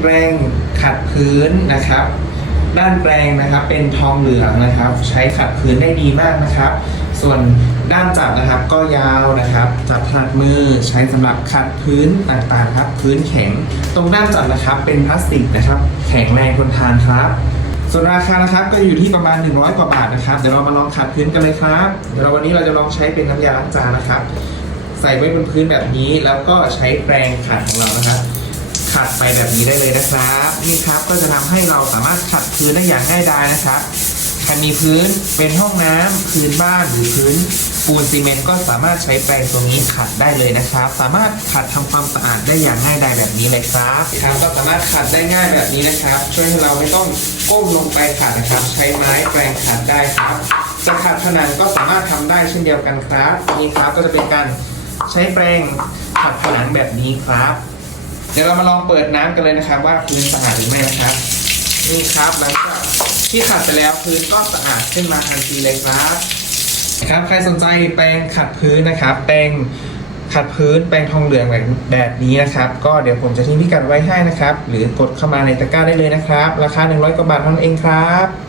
แปรงขัดพื้นนะครับ ด้านแปรงนะครับเป็นทองเหลืองนะครับ ใช้ขัดพื้นได้ดีมากนะครับ ส่วนด้านจับนะครับก็ยาวนะครับจับถนัดมือใช้สำหรับขัดพื้นต่างๆครับพื้นแข็ง ตรงด้านจับนะครับเป็นพลาสติกนะครับ แข็งแรงทนทานครับ ส่วนราคานะครับก็อยู่ที่ประมาณ 100 กว่าบาทนะครับเดี๋ยวเรามาลองขัดพื้นกันเลยครับเดี๋ยวเราวันนี้เราจะลองใช้เป็นน้ำยาล้างจานนะครับ ใส่ไว้บนพื้นแบบนี้แล้วก็ใช้แปรงขัดของเรานะครับ ขัดไปแบบนี้ได้เลยนะครับ นี่ครับก็จะทำให้เราสามารถขัดพื้นได้อย่างง่ายดายนะครับใครมีพื้นเป็นห้องน้ำพื้นบ้านหรือพื้นปูนซีเมนต์ก็สามารถใช้แปรงตัวนี้ขัดได้เลยนะครับ สามารถขัดทำความสะอาดได้อย่างง่ายดายแบบนี้เลยครับครับก็สามารถขัดได้ง่ายแบบนี้นะครับ ช่วยให้เราไม่ต้องก้มลงไปขัดนะครับ ใช้ไม้แปรงขัดได้ครับ จะขัดผนังก็สามารถทำได้เช่นเดียวกันครับนี่ครับก็จะเป็นการใช้แปรงขัดผนังแบบนี้ครับ เดี๋ยวเรามาลองเปิดน้ำกันเลยนะครับ ว่าพื้นสะอาดหรือไม่นะครับ นี่ครับหลังจากที่ขัดไปแล้วพื้นก็สะอาดขึ้นมาทันทีเลยครับครับใครสนใจแปรงขัดพื้นนะครับ แปรงขัดพื้นแปรงทองเหลืองแบบแบบนี้นะครับ ก็เดี๋ยวผมจะทิ้งพิกัดไว้ให้นะครับ หรือกดเข้ามาในตะกร้าได้เลยนะครับ ราคา 100กว่าบาทเท่านั้นเองครับ